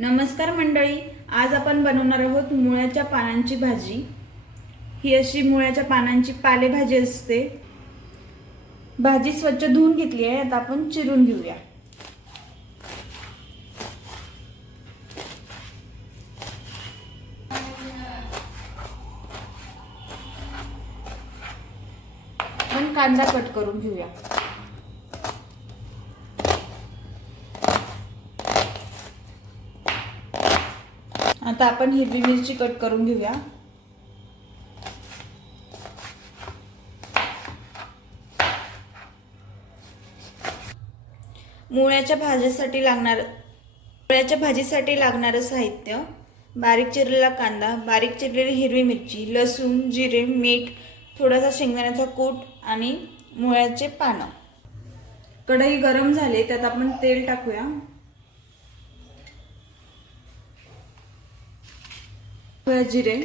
नमस्कार मंडळी आज आपण बनवणार आहोत मुळ्याच्या पानांची भाजी. ही अशी मुळ्याच्या पानांची पालेभाजी असते. भाजी स्वच्छ धुवून घेतली आहे आता आपण चिरून घेऊया. आपण कांदा कट करून घेऊया. आता आपण हिरवी मिरची कट करून घेऊया. मुळ्याच्या भाजीसाठी लागणार मुळ्याच्या भाजीसाठी लागणारं साहित्य बारीक चिरलेला कांदा बारीक चिरलेली हिरवी मिरची लसूण जिरे मीठ थोडासा शेंगदाण्याचा कूट आणि मुळ्याचे पानं. कढई गरम झाले त्यात आपण तेल टाकूया. जिरे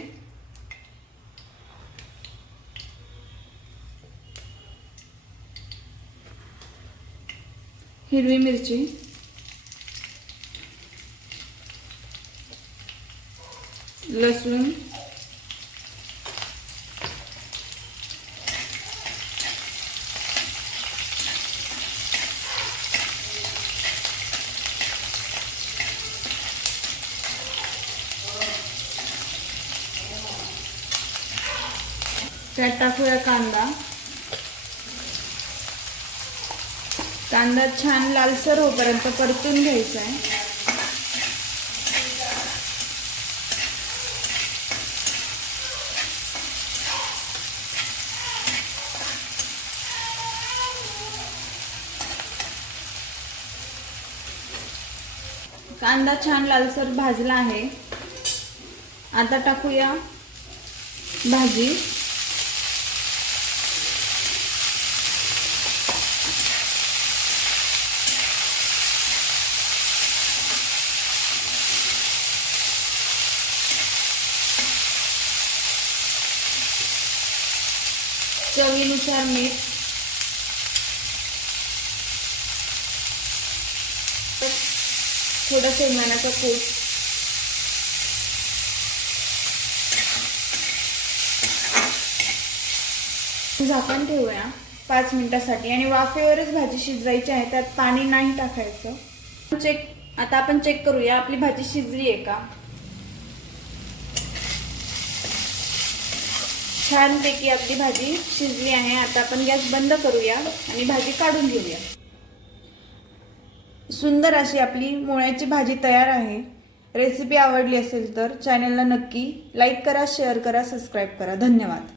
हिरवी मिरची लसूण त्यात टाकूया कांदा. कांदा छान लालसर होईपर्यंत परतून घ्यायचा आहे कांदा छान लालसर भाजला आहे. आता टाकूया भाजी. चवीनुसार मीठ. थोडा शेंगदाण्याचा कूट. झाकण ठेवूया पाच मिनिटासाठी. आणि वाफेवरच भाजी शिजवायची आहे त्यात पाणी नाही टाकायचं. चेक आता आपण चेक करूया आपली भाजी शिजली आहे का? छानपैकी आपली भाजी शिजली आहे. आता आपण गॅस बंद करूया आणि भाजी काढून घेऊया. सुंदर अशी आपली मुळ्याची भाजी तयार आहे. रेसिपी आवडली असेल तर चॅनलला नक्की लाईक करा शेअर करा सबस्क्राईब करा. धन्यवाद.